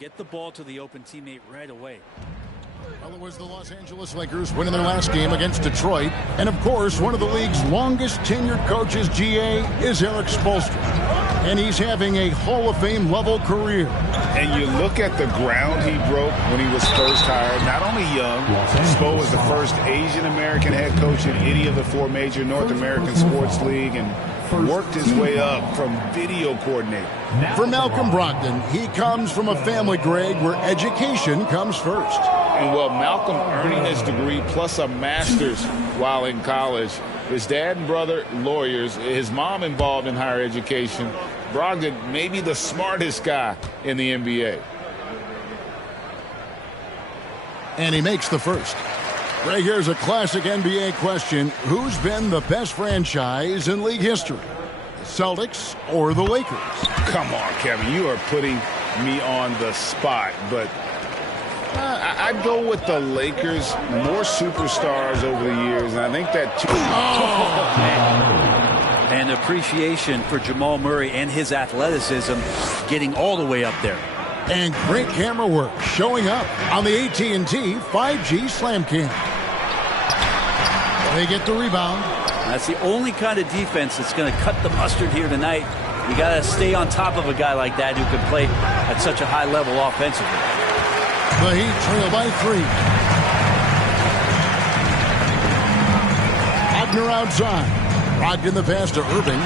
Get the ball to the open teammate right away. Well, it was the Los Angeles Lakers winning their last game against Detroit. And, of course, one of the league's longest tenured coaches, GA, is Eric Spoelstra. And he's having a Hall of Fame level career. And you look at the ground he broke when he was first hired. Not only young, Spo was the first Asian-American head coach in any of the four major North American sports league and worked his way up from video coordinator. For Malcolm Brogdon, he comes from a family, Greg, where education comes first. And, well, Malcolm earning his degree plus a master's while in college. His dad and brother, lawyers. His mom involved in higher education. Brogdon, maybe the smartest guy in the NBA. And he makes the first. Right, here's a classic NBA question. Who's been the best franchise in league history? The Celtics or the Lakers? Come on, Kevin. You are putting me on the spot. But I'd go with the Lakers. More superstars over the years. And I think that too. And appreciation for Jamal Murray and his athleticism getting all the way up there. And great camera work showing up on the AT&T 5G Slam Cam. They get the rebound. That's the only kind of defense that's going to cut the mustard here tonight. You got to stay on top of a guy like that who can play at such a high level offensively. The Heat trail by 3. Wagner outside. Brogdon the pass to Irving.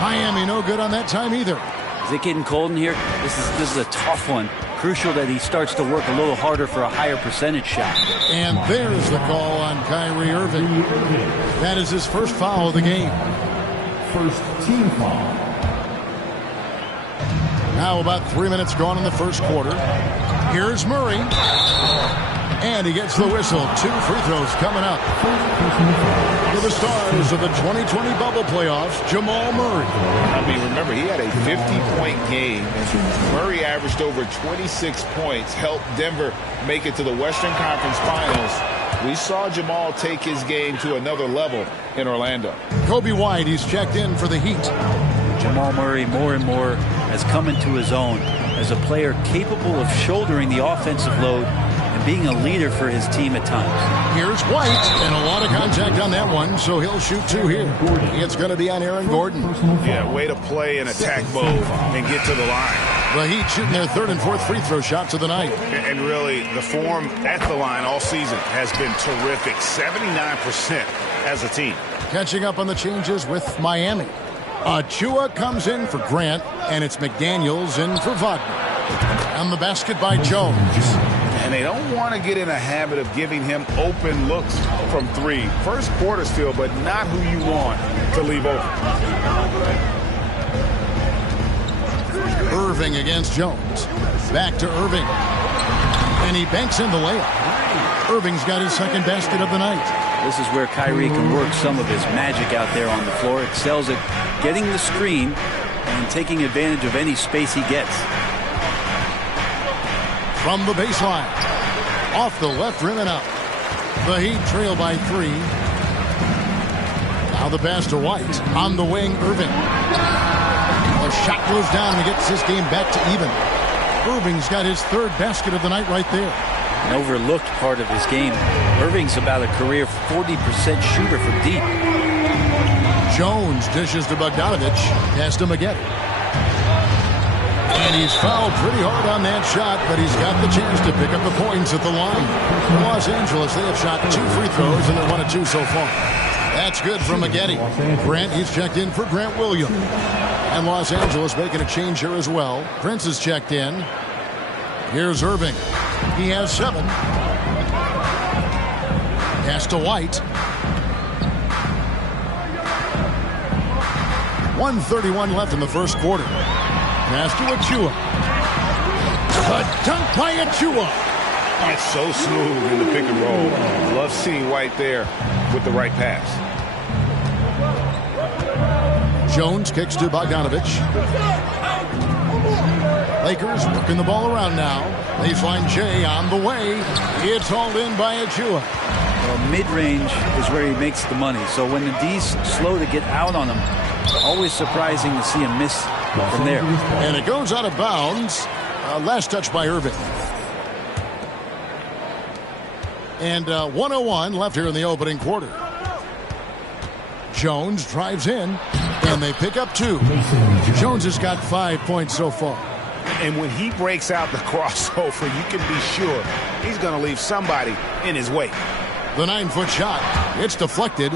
Miami no good on that time either. Is it getting cold in here? This is a tough one. Crucial that he starts to work a little harder for a higher percentage shot. And there's the call on Kyrie Irving. That is his first foul of the game. First team foul. Now about 3 minutes gone in the first quarter. Here's Murray. And he gets the whistle. 2 free throws coming up. For the stars of the 2020 bubble playoffs, Jamal Murray. I mean, remember, he had a 50-point game. Murray averaged over 26 points, helped Denver make it to the Western Conference Finals. We saw Jamal take his game to another level in Orlando. Kobe White, he's checked in for the Heat. Jamal Murray more and more has come into his own as a player capable of shouldering the offensive load and being a leader for his team at times. Here's White, and a lot of contact on that one, so he'll shoot 2 here. It's going to be on Aaron Gordon. Yeah, way to play in attack mode and get to the line. The Heat shooting their 3rd and 4th free throw shots of the night. And really, the form at the line all season has been terrific. 79% as a team. Catching up on the changes with Miami. Achua comes in for Grant, and it's McDaniels in for Wagner. And the basket by Jones. And they don't want to get in a habit of giving him open looks from 3. First quarter still, but not who you want to leave open. Irving against Jones. Back to Irving. And he banks in the layup. Irving's got his 2nd basket of the night. This is where Kyrie can work some of his magic out there on the floor. Excels at getting the screen and taking advantage of any space he gets. From the baseline. Off the left rim and out. The Heat trail by 3. Now the pass to White. On the wing, Irving. The shot goes down and he gets this game back to even. Irving's got his 3rd basket of the night right there. An overlooked part of his game. Irving's about a career 40% shooter from deep. Jones dishes to Bogdanovich. Pass to Maggette. And he's fouled pretty hard on that shot, but he's got the chance to pick up the points at the line. For Los Angeles, they have shot 2 free throws, and they're 1 of 2 so far. That's good from Maggette. Grant, he's checked in for Grant Williams. And Los Angeles making a change here as well. Prince is checked in. Here's Irving. He has 7. Pass to White. 1:31 left in the first quarter. Pass to Achua. A dunk by Achua. It's so smooth in the pick and roll. Love seeing White there with the right pass. Jones kicks to Bogdanovich. Lakers working the ball around now. Baseline J on the way. It's hauled in by Achua. Well, mid-range is where he makes the money. So when the D's slow to get out on him, always surprising to see him miss from there. And it goes out of bounds. Last touch by Irving. And 1:01 left here in the opening quarter. Jones drives in, and they pick up 2. Jones has got 5 points so far. And when he breaks out the crossover, you can be sure he's going to leave somebody in his way. The 9-foot shot. It's deflected.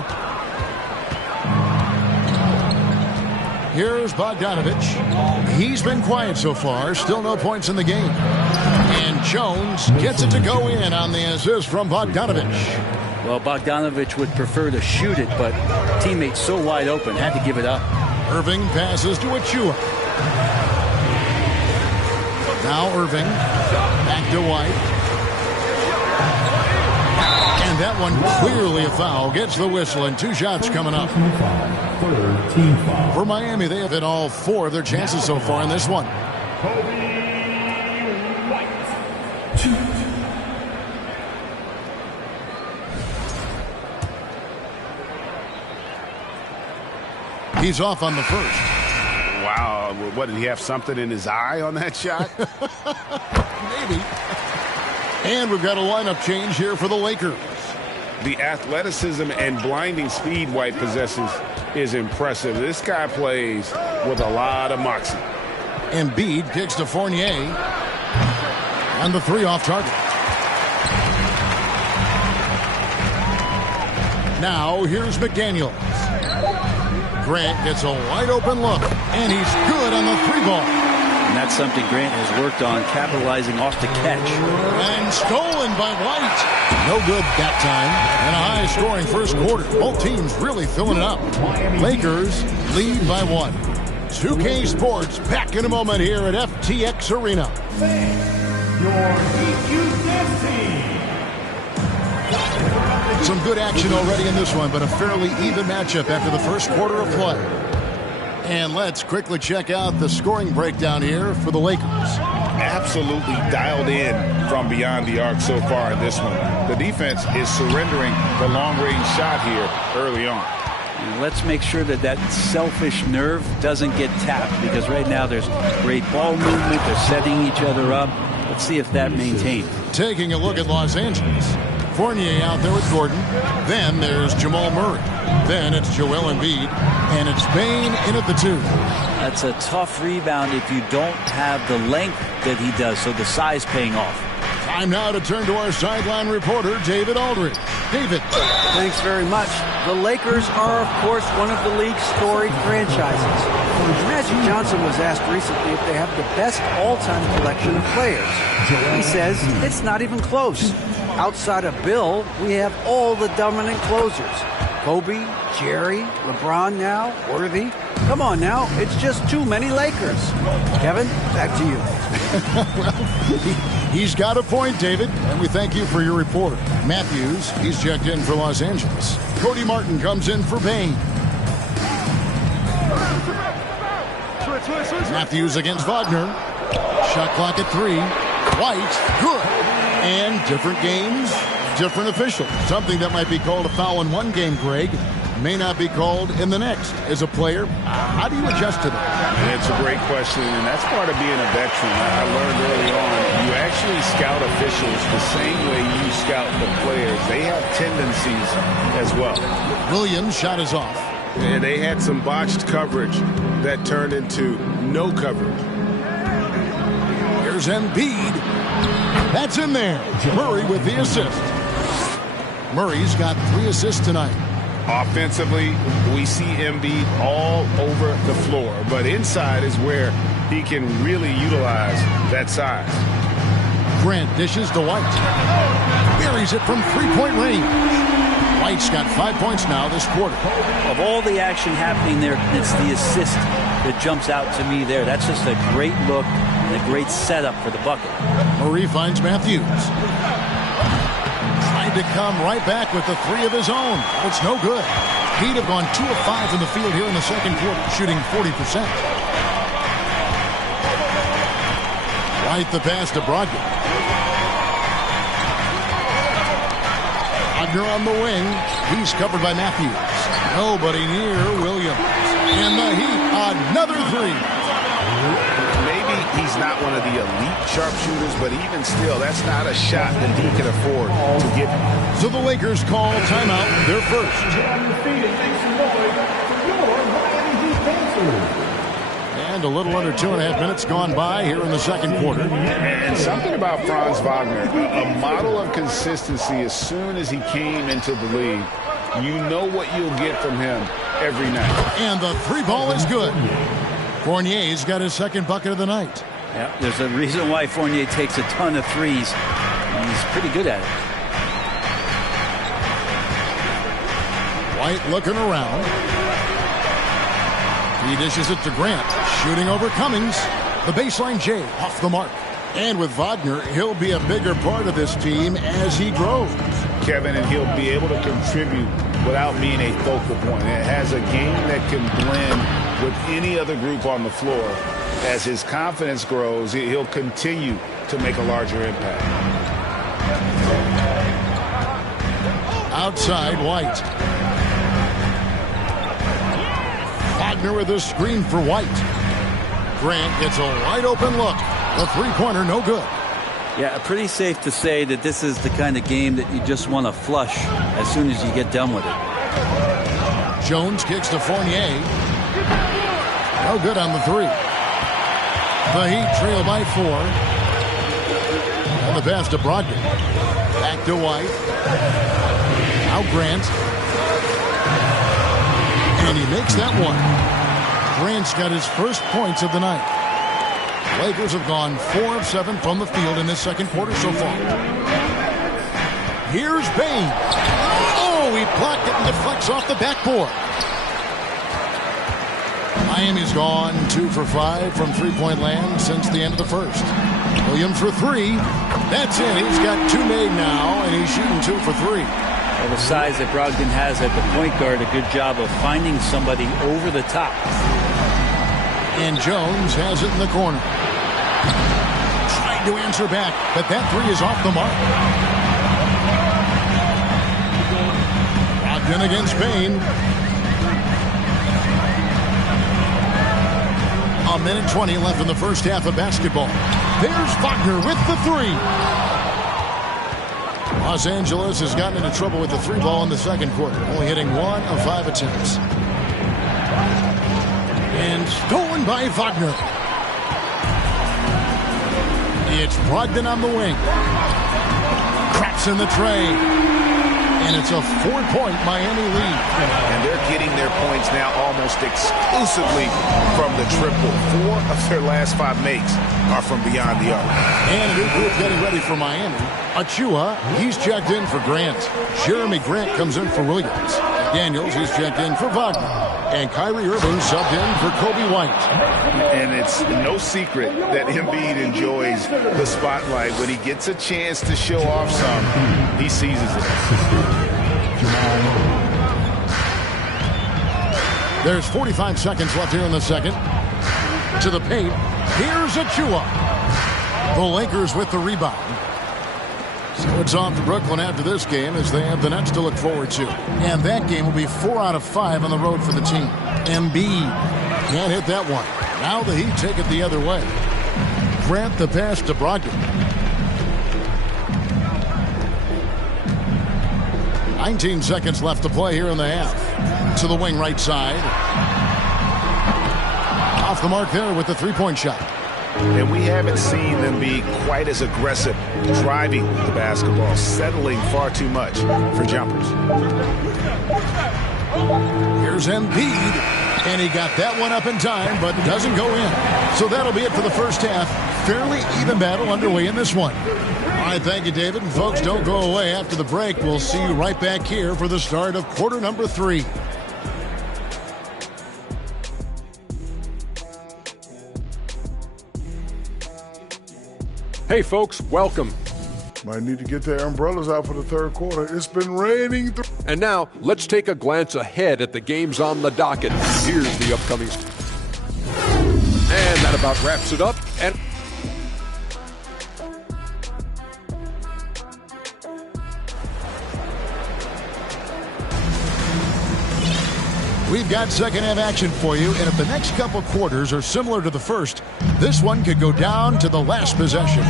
Here's Bogdanovich. He's been quiet so far. Still no points in the game. And Jones gets it to go in on the assist from Bogdanovich. Well, Bogdanovich would prefer to shoot it, but teammates so wide open, had to give it up. Irving passes to Achua. Now Irving. Back to White. And that one clearly a foul. Gets the whistle, and 2 shots coming up. For Miami, they have hit all 4 of their chances so far in this one. He's off on the first. Wow. What, did he have something in his eye on that shot? Maybe. And we've got a lineup change here for the Lakers. The athleticism and blinding speed White possesses is impressive. This guy plays with a lot of moxie. Embiid kicks to Fournier. And the 3 off target. Now here's McDaniels. Grant gets a wide open look, and he's good on the 3-ball. And that's something Grant has worked on, capitalizing off the catch. And stolen by White. No good that time. And a high-scoring first quarter. Both teams really filling it up. Lakers lead by 1. 2K Sports back in a moment here at FTX Arena. Some good action already in this one, but a fairly even matchup after the first quarter of play. And let's quickly check out the scoring breakdown here for the Lakers. Absolutely dialed in from beyond the arc so far in this one. The defense is surrendering the long-range shot here early on. And let's make sure that that selfish nerve doesn't get tapped, because right now there's great ball movement. They're setting each other up. Let's see if that maintains. Taking a look at Los Angeles. Fournier out there with Gordon. Then there's Jamal Murray. Then it's Joel Embiid. And it's Bane in at the 2. That's a tough rebound if you don't have the length that he does, so the size paying off. Time now to turn to our sideline reporter, David Aldridge. David. Thanks very much. The Lakers are, of course, one of the league's storied franchises. Magic Johnson was asked recently if they have the best all-time collection of players. He says it's not even close. Outside of Bill, we have all the dominant closers. Kobe, Jerry, LeBron now, Worthy. Come on now, it's just too many Lakers. Kevin, back to you. Well, he's got a point, David, and we thank you for your report. Matthews, he's checked in for Los Angeles. Cody Martin comes in for Bane. Matthews against Wagner. Shot clock at 3. White, good. And different games, different officials. Something that might be called a foul in one game, Greg, may not be called in the next. As a player, how do you adjust to that? It's a great question, and that's part of being a veteran. I learned early on, you actually scout officials the same way you scout the players. They have tendencies as well. Williams' shot is off. And they had some botched coverage that turned into no coverage. Here's Embiid. That's in there. Murray with the assist. Murray's got 3 assists tonight. Offensively, we see Embiid all over the floor, but inside is where he can really utilize that size. Grant dishes to White. Buries it from 3-point range. White's got 5 points now this quarter. Of all the action happening there, it's the assist that jumps out to me there. That's just a great look and a great setup for the bucket. Murray finds Matthews. Tried to come right back with the 3 of his own. It's no good. He'd have gone 2 of 5 in the field here in the second quarter, shooting 40%. White the pass to Brogdon. Wagner on the wing. He's covered by Matthews. Nobody near Williams. And the Heat, another 3. Maybe he's not one of the elite sharpshooters, but even still, that's not a shot that he can afford to give him. So the Lakers call timeout, their first. And a little under 2.5 minutes gone by here in the second quarter. And something about Franz Wagner, a model of consistency. As soon as he came into the league, you know what you'll get from him every night. And the three ball is good. Fournier's got his second bucket of the night. Yeah, there's a reason why Fournier takes a ton of threes. And he's pretty good at it. White looking around. He dishes it to Grant. Shooting over Cummings. The baseline J off the mark. And with Wagner, he'll be a bigger part of this team as he grows. Kevin, and he'll be able to contribute without being a focal point. It has a game that can blend with any other group on the floor. As his confidence grows, he'll continue to make a larger impact. Outside, White. Wagner with a screen for White. Grant gets a wide open look. The three-pointer, no good. Yeah, pretty safe to say that this is the kind of game that you just want to flush as soon as you get done with it. Jones kicks to Fournier. No good on the three. The Heat trail by 4. And the pass to Brogdon. Back to White. Now Grant. And he makes that one. Grant's got his first points of the night. Lakers have gone 4 of 7 from the field in this second quarter so far. Here's Bain. Oh, he blocked it and deflects off the backboard. Miami's gone 2 for 5 from three-point land since the end of the first. Williams for 3. That's in. He's got 2 made now, and he's shooting 2 for 3. Well, the size that Brogdon has at the point guard, a good job of finding somebody over the top. And Jones has it in the corner. Trying to answer back, but that three is off the mark. Brogdon against Bain. A minute 20 left in the first half of basketball. There's Wagner with the three. Los Angeles has gotten into trouble with the three ball in the second quarter, only hitting 1 of 5 attempts. And stolen by Wagner. It's Brogdon on the wing. Cracks in the tray. And it's a 4-point Miami lead. And they're getting their points now almost exclusively from the triple. 4 of their last 5 makes are from beyond the arc. And a new group getting ready for Miami. Achua, he's checked in for Grant. Jeremy Grant comes in for Williams. Daniels, he's checked in for Wagner. And Kyrie Irving subbed in for Kobe White. And it's no secret that Embiid enjoys the spotlight. When he gets a chance to show off some, he seizes it. There's 45 seconds left here in the second. To the paint. Here's Achua. The Lakers with the rebound. So it's off to Brooklyn after this game as they have the Nets to look forward to. And that game will be 4 out of 5 on the road for the team. Embiid can't hit that one. Now the Heat take it the other way. Grant the pass to Brogdon. 19 seconds left to play here in the half. To the wing right side. Off the mark there with the three-point shot. And we haven't seen them be quite as aggressive driving the basketball, settling far too much for jumpers. Here's Embiid, and he got that one up in time, but doesn't go in. So that'll be it for the first half. Fairly even battle underway in this one. All right, thank you, David. And folks, don't go away after the break. We'll see you right back here for the start of quarter number 3. Hey folks, welcome. Might need to get their umbrellas out for the third quarter. It's been raining. And now, let's take a glance ahead at the games on the docket. Here's the upcoming. And that about wraps it up. And We've got second half action for you, and if the next couple quarters are similar to the first, this one could go down to the last possession.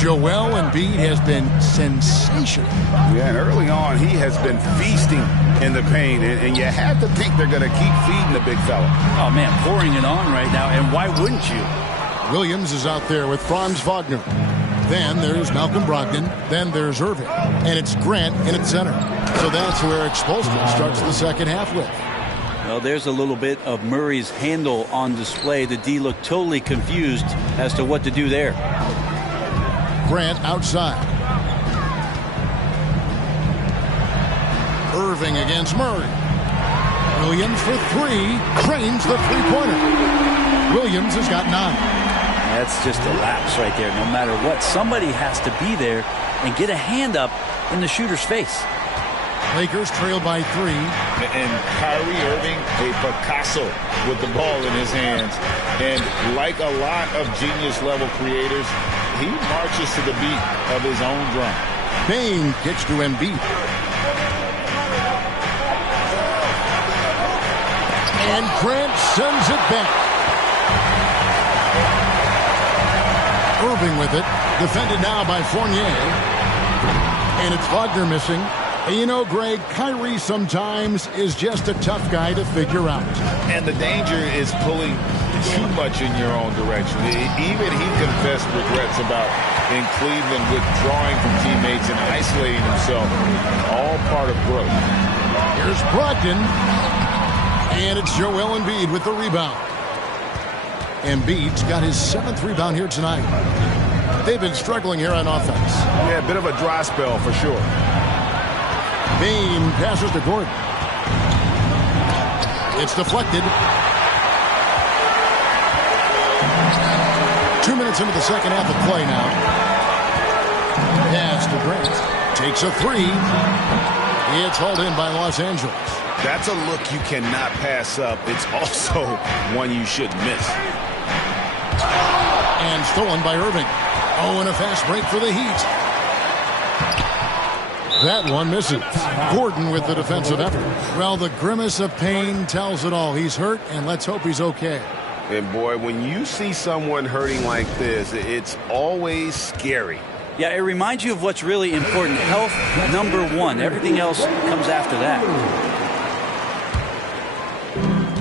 Joel Embiid has been sensational. Yeah, and early on, he has been feasting in the paint, and you have to think they're going to keep feeding the big fella. Oh, man, pouring it on right now, and why wouldn't you? Williams is out there with Franz Wagner. Then there's Malcolm Brogdon. Then there's Irving. And it's Grant in at center. So that's where Eric Spoelstra starts the second half with. Well, there's a little bit of Murray's handle on display. The D looked totally confused as to what to do there. Grant outside. Irving against Murray. Williams for three. Drains the three-pointer. Williams has got 9. That's just a lapse right there. No matter what, somebody has to be there and get a hand up in the shooter's face. Lakers trail by 3. And Kyrie Irving, a Picasso with the ball in his hands. And like a lot of genius-level creators, he marches to the beat of his own drum. Bane kicks to Embiid. And Grant sends it back. Irving with it. Defended now by Fournier. And it's Wagner missing. And you know, Greg, Kyrie sometimes is just a tough guy to figure out. And the danger is pulling too much in your own direction. Even he confessed regrets about in Cleveland withdrawing from teammates and isolating himself. All part of growth. Here's Brogdon. And it's Joel Embiid with the rebound. Embiid's got his 7th rebound here tonight. They've been struggling here on offense. Yeah, a bit of a dry spell for sure. Bane passes to Gordon. It's deflected. 2 minutes into the second half of play now. Pass to Grant. Takes a 3. It's hauled in by Los Angeles. That's a look you cannot pass up. It's also one you shouldn't miss. And stolen by Irving. Oh, and a fast break for the Heat. That one misses. Gordon with the defensive effort. Well, the grimace of pain tells it all. He's hurt, and let's hope he's okay. And boy, when you see someone hurting like this, it's always scary. Yeah, it reminds you of what's really important. Health, number one. Everything else comes after that.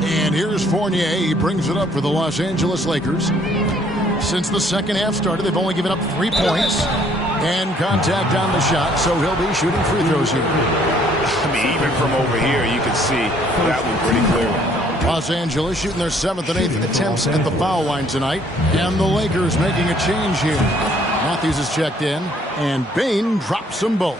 And here's Fournier. He brings it up for the Los Angeles Lakers. Since the second half started, they've only given up 3 points. And contact on the shot, so he'll be shooting free throws here. I mean, even from over here, you can see that one pretty clearly. Los Angeles shooting their 7th and 8th attempts at the foul line tonight. And the Lakers making a change here. Matthews is checked in, and Bane drops them both.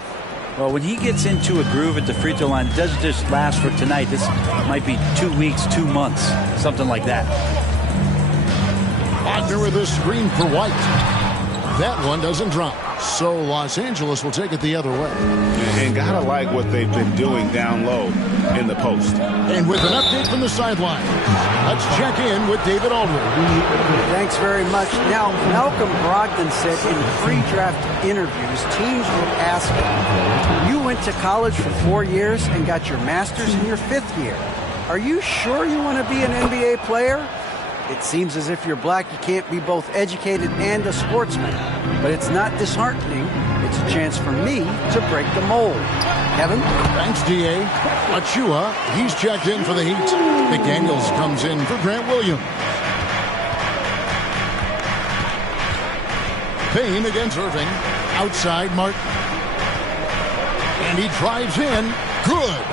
Well, when he gets into a groove at the free throw line, it doesn't just last for tonight. This might be 2 weeks, 2 months, something like that. Wagner with a screen for White. That one doesn't drop. So Los Angeles will take it the other way. And gotta like what they've been doing down low in the post. And with an update from the sideline, let's check in with David Aldridge. Thanks very much. Now, Malcolm Brogdon said in pre-draft interviews, teams would ask him, you went to college for 4 years and got your master's in your 5th year. Are you sure you want to be an NBA player? It seems as if you're black, you can't be both educated and a sportsman. But it's not disheartening. It's a chance for me to break the mold. Kevin? Thanks, D.A. Achua, he's checked in for the Heat. McDaniels comes in for Grant Williams. Payne against Irving. Outside, Martin. And he drives in. Good.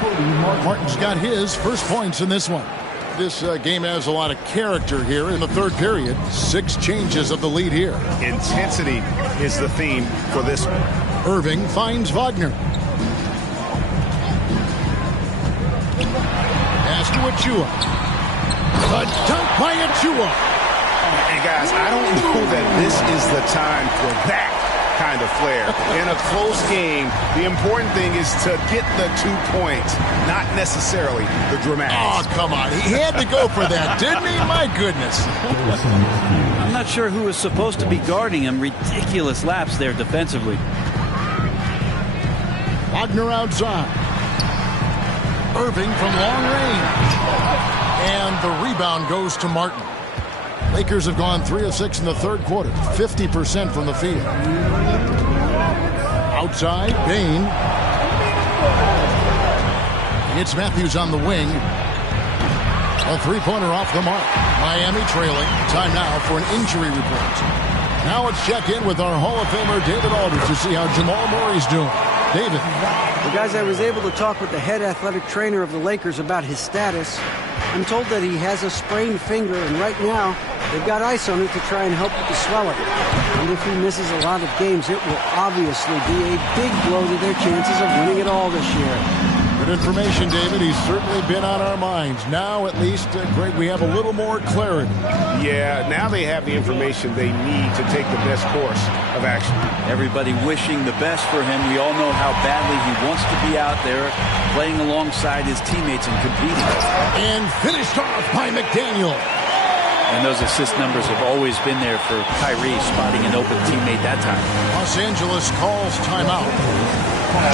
Martin's got his first points in this one. This game has a lot of character here in the third period. 6 changes of the lead here. Intensity is the theme for this one. Irving finds Wagner. Pass to Achua. A dunk by Achua. And guys, I don't know that this is the time for that kind of flair. In a close game, the important thing is to get the 2 points, not necessarily the dramatics. Oh, come on. He had to go for that, didn't he? My goodness. I'm not sure who was supposed to be guarding him. Ridiculous lapse there defensively. Wagner outside. Irving from long range. And the rebound goes to Martin. Lakers have gone 3 of 6 in the third quarter, 50% from the field. Outside, Bain. It's Matthews on the wing. A three-pointer off the mark. Miami trailing. Time now for an injury report. Now let's check in with our Hall of Famer David Aldridge to see how Jamal Murray's doing. David. Well, guys, I was able to talk with the head athletic trainer of the Lakers about his status. I'm told that he has a sprained finger, and right now they've got ice on it to try and help with the swell of it. And if he misses a lot of games, it will obviously be a big blow to their chances of winning it all this year. Good information, David. He's certainly been on our minds. Now, at least, Greg, we have a little more clarity. Yeah, now they have the information they need to take the best course of action. Everybody wishing the best for him. We all know how badly he wants to be out there playing alongside his teammates and competing. And finished off by McDaniel. And those assist numbers have always been there for Kyrie, spotting an open teammate that time. Los Angeles calls timeout.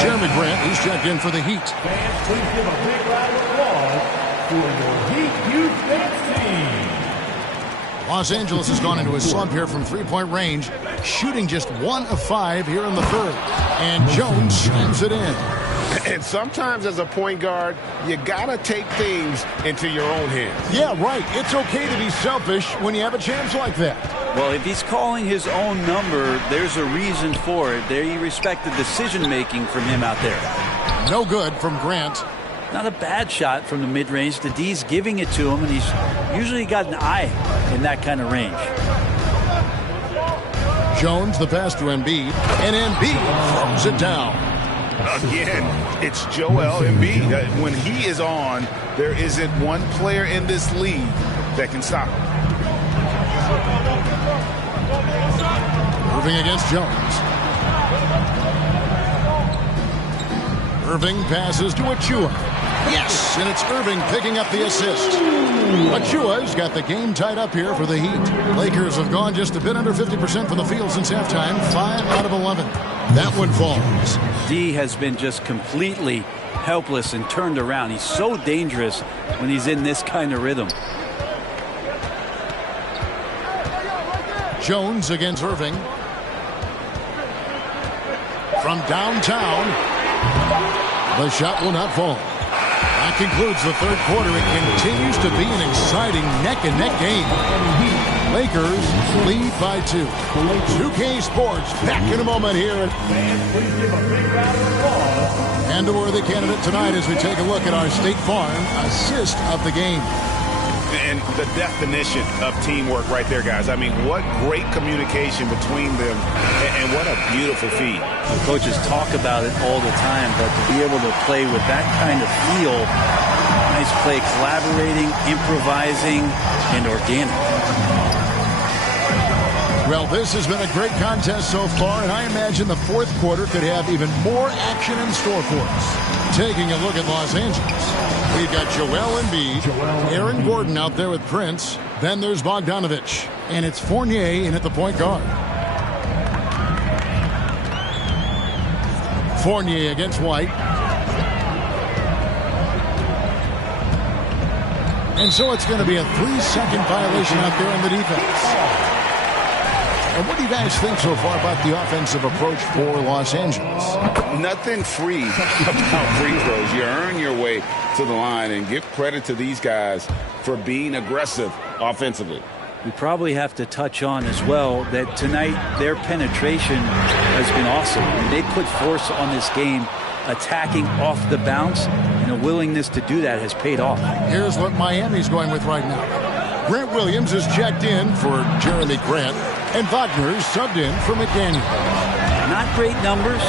Jeremy Grant, he's checked in for the Heat. Fans, please give a big round of applause for your Heat Youth Dance Team. Los Angeles has gone into a slump here from three-point range, shooting just 1 of 5 here in the third. And Jones slams it in. And sometimes as a point guard, you got to take things into your own hands. Yeah, right. It's okay to be selfish when you have a chance like that. Well, if he's calling his own number, there's a reason for it. There you respect the decision-making from him out there. No good from Grant. Not a bad shot from the mid-range. The D's giving it to him, and he's usually got an eye in that kind of range. Jones, the pass to Embiid, and Embiid throws it down. Again, it's Joel Embiid. When he is on, there isn't one player in this league that can stop him. Irving against Jones. Irving passes to Achua. Yes, and it's Irving picking up the assist. Achua's got the game tied up here for the Heat. Lakers have gone just a bit under 50% from the field since halftime, 5 out of 11. That one falls. D has been just completely helpless and turned around. He's so dangerous when he's in this kind of rhythm. Jones against Irving. From downtown. The shot will not fall. That concludes the third quarter. It continues to be an exciting neck-and-neck game. Lakers lead by 2. 2K Sports back in a moment here. And a worthy candidate tonight as we take a look at our State Farm assist of the game. And the definition of teamwork right there, guys. I mean, what great communication between them, and what a beautiful feed. The coaches talk about it all the time, but to be able to play with that kind of feel, nice play, collaborating, improvising, and organic. Well, this has been a great contest so far, and I imagine the fourth quarter could have even more action in store for us. Taking a look at Los Angeles, we've got Joel Embiid, Aaron Gordon out there with Prince. Then there's Bogdanovich, and it's Fournier in at the point guard. Fournier against White. And so it's going to be a 3-second violation out there in the defense. And what do you guys think so far about the offensive approach for Los Angeles? Nothing free about free throws. You earn your way to the line, and give credit to these guys for being aggressive offensively. We probably have to touch on as well that tonight their penetration has been awesome. I mean, they put force on this game, attacking off the bounce, and a willingness to do that has paid off. Here's what Miami's going with right now. Grant Williams is checked in for Jeremy Grant, and Wagner's subbed in for McDaniel. Not great numbers,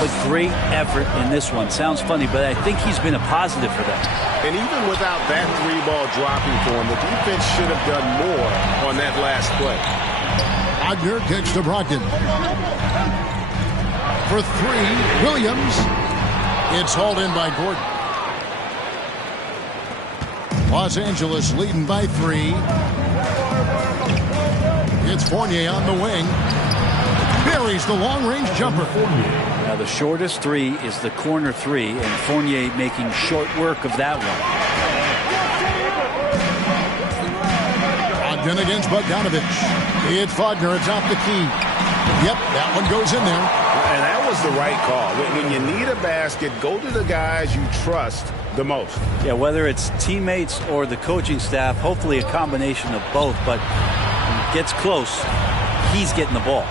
but great effort in this one. Sounds funny, but I think he's been a positive for them. And even without that 3-ball dropping for him, the defense should have done more on that last play. Wagner kicks to Brogdon. For 3, Williams. It's hauled in by Gordon. Los Angeles leading by 3. It's Fournier on the wing. Buries the long-range jumper. Now the shortest 3 is the corner 3, and Fournier making short work of that one. Brogdon against Bogdanovich. It's Wagner atop the key. Yep, that one goes in there. And that was the right call. When you need a basket, go to the guys you trust the most. Yeah, whether it's teammates or the coaching staff, hopefully a combination of both. But when it gets close, he's getting the ball.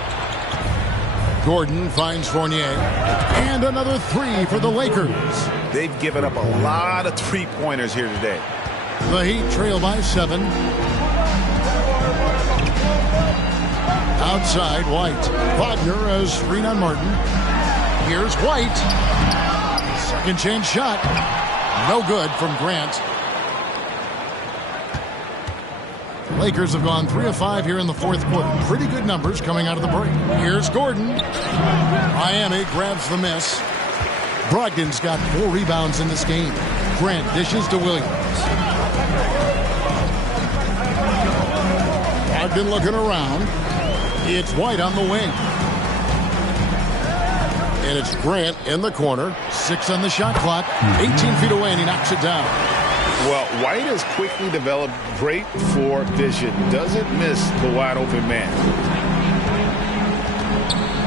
Gordon finds Fournier. And another three for the Lakers. They've given up a lot of three-pointers here today. The Heat trail by 7. Outside, White. Wagner as screen on Martin. Here's White. Second chance shot. No good from Grant. Lakers have gone 3 of 5 here in the fourth quarter. Pretty good numbers coming out of the break. Here's Gordon. Miami grabs the miss. Brogdon's got 4 rebounds in this game. Grant dishes to Williams. Brogdon looking around. It's White on the wing. And it's Grant in the corner. 6 on the shot clock. 18 feet away, and he knocks it down. Well, White has quickly developed great floor vision. Doesn't miss the wide open man.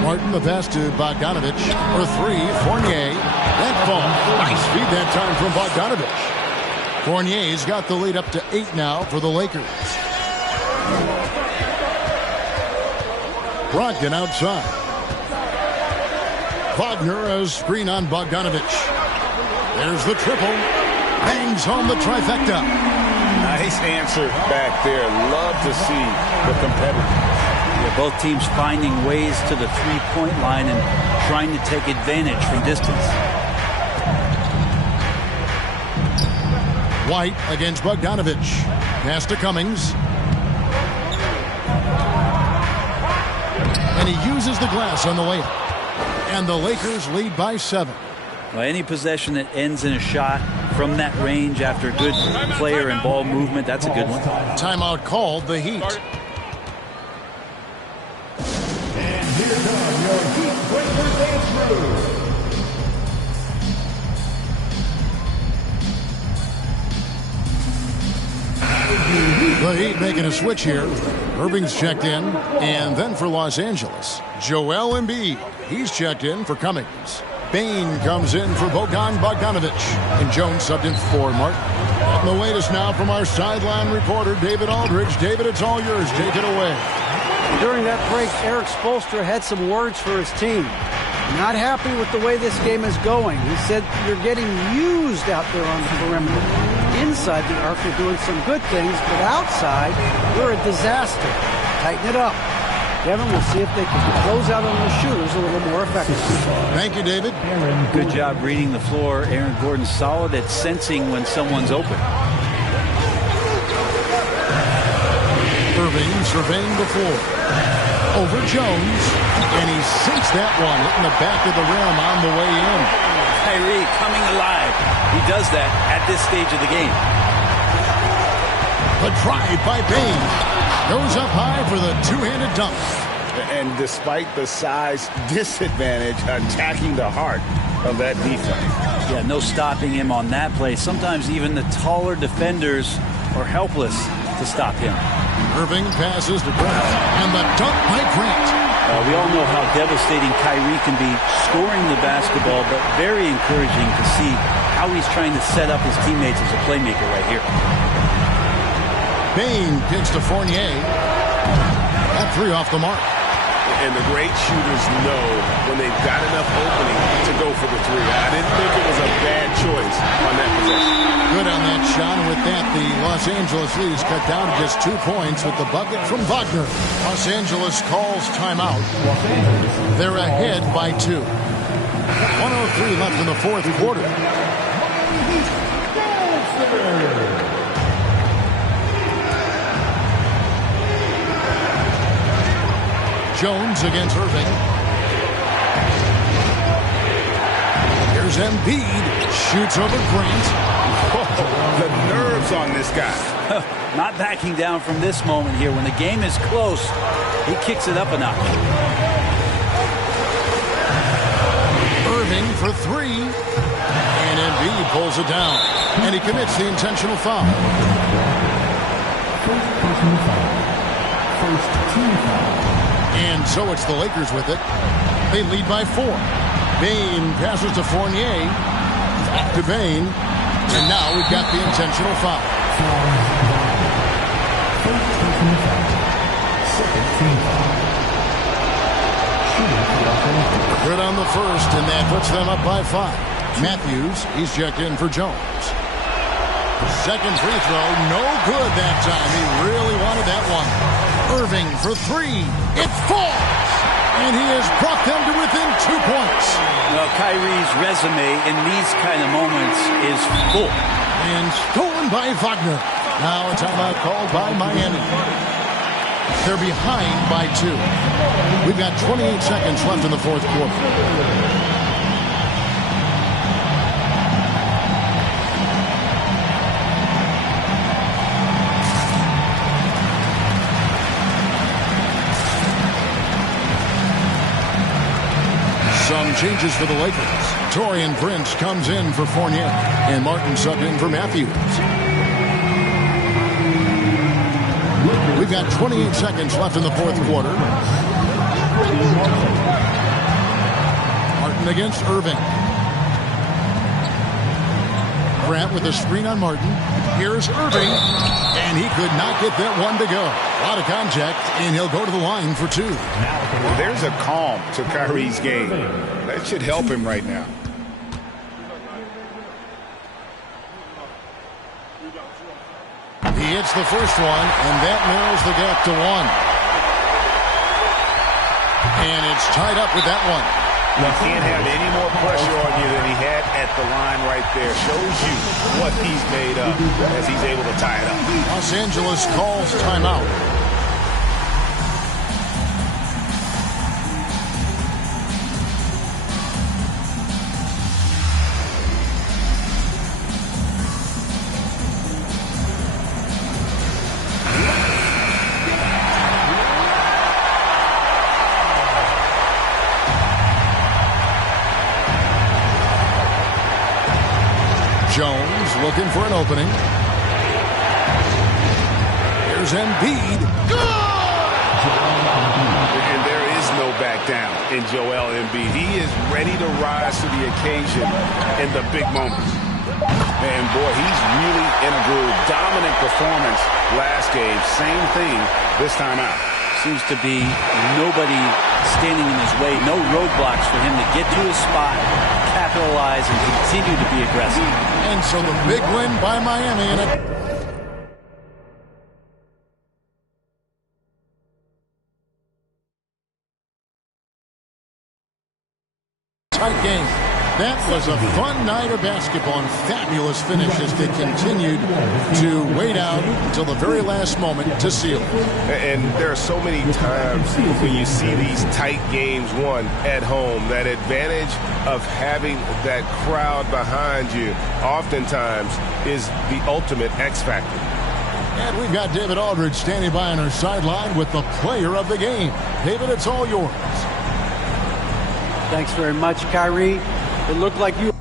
Martin the pass to Bogdanovich. For 3, Fournier. That ball. Nice feed that time from Bogdanovich. Fournier's got the lead up to 8 now for the Lakers. Brogdon outside. Wagner as screen on Bogdanovich. There's the triple. Bangs home the trifecta. Nice answer back there. Love to see the competitor. Yeah, both teams finding ways to the three-point line and trying to take advantage from distance. White against Bogdanovich. Pass to Cummings. And he uses the glass on the layup. And the Lakers lead by 7. Well, any possession that ends in a shot from that range after good player and ball movement, that's a good one. Timeout called, the Heat. And here come your Heat breakers and through. The Heat making a switch here. Irving's checked in. And then for Los Angeles, Joel Embiid. He's checked in for Cummings. Bain comes in for Bogdanovich. And Jones subbed in for Martin. And the latest now from our sideline reporter, David Aldridge. David, it's all yours. Take it away. During that break, Eric Spoelstra had some words for his team. Not happy with the way this game is going. He said, you're getting used out there on the perimeter. Inside the arc, you're doing some good things, but outside, you're a disaster. Tighten it up. Kevin, we'll see if they can close out on the shooters a little more effectively. Thank you, David. Good job reading the floor. Aaron Gordon's solid at sensing when someone's open. Irving surveying the floor. Over Jones. And he sinks that one, hitting the back of the rim on the way in. Kyrie coming alive. He does that at this stage of the game. The drive by Bain. Goes up high for the two-handed dunk. And despite the size disadvantage, attacking the heart of that defense. Yeah, no stopping him on that play. Sometimes even the taller defenders are helpless to stop him. Irving passes to Grant. And the dunk by Grant. We all know how devastating Kyrie can be scoring the basketball, but very encouraging to see how he's trying to set up his teammates as a playmaker right here. Bain kicks to Fournier. That 3 off the mark. And the great shooters know when they've got enough opening to go for the 3. I didn't think it was a bad choice on that possession. Good on that shot. And with that, the Los Angeles lead is cut down to just 2 points with the bucket from Wagner. Los Angeles calls timeout. They're ahead by 2. 1:03 left in the fourth quarter. Jones against Irving. Here's Embiid. Shoots over Grant. Oh, the nerves on this guy. Not backing down from this moment here. When the game is close, he kicks it up a notch. Irving for 3. And Embiid pulls it down. And he commits the intentional foul. And so it's the Lakers with it. They lead by 4. Bane passes to Fournier. Back to Bane. And now we've got the intentional foul. Good on the first, and that puts them up by 5. Matthews, he's checked in for Jones. Second free throw, no good that time. He really wanted that one. Irving for 3. It falls! And he has brought them to within 2 points. Well, Kyrie's resume in these kind of moments is full. And stolen by Wagner. Now a timeout called by Miami. They're behind by 2. We've got 28 seconds left in the fourth quarter. Some changes for the Lakers. Taurean Prince comes in for Fournier, and Martin subbed in for Matthews. We've got 28 seconds left in the fourth quarter. Martin against Irving. Grant with a screen on Martin. Here's Irving, and he could not get that one to go. A lot of contact, and he'll go to the line for 2. Well, there's a calm to Kyrie's game. That should help him right now. He hits the first one, and that narrows the gap to 1. And it's tied up with that one. He can't have any more pressure on you than he had at the line right there. Shows you what he's made of as he's able to tie it up. Los Angeles calls timeout. Jones looking for an opening. Here's Embiid. Good! And there is no back down in Joel Embiid. He is ready to rise to the occasion in the big moments. And boy, he's really in a groove. Dominant performance last game. Same thing this time out. Seems to be nobody standing in his way. No roadblocks for him to get to his spot, capitalize, and continue to be aggressive. And so the big win by Miami in a tight game. That was a fun night of basketball and fabulous finish as they continued to wait out until the very last moment to seal it. And there are so many times when you see these tight games won at home, that advantage of having that crowd behind you oftentimes is the ultimate X factor. And we've got David Aldridge standing by on our sideline with the player of the game. David, it's all yours. Thanks very much, Kyrie. It looked like you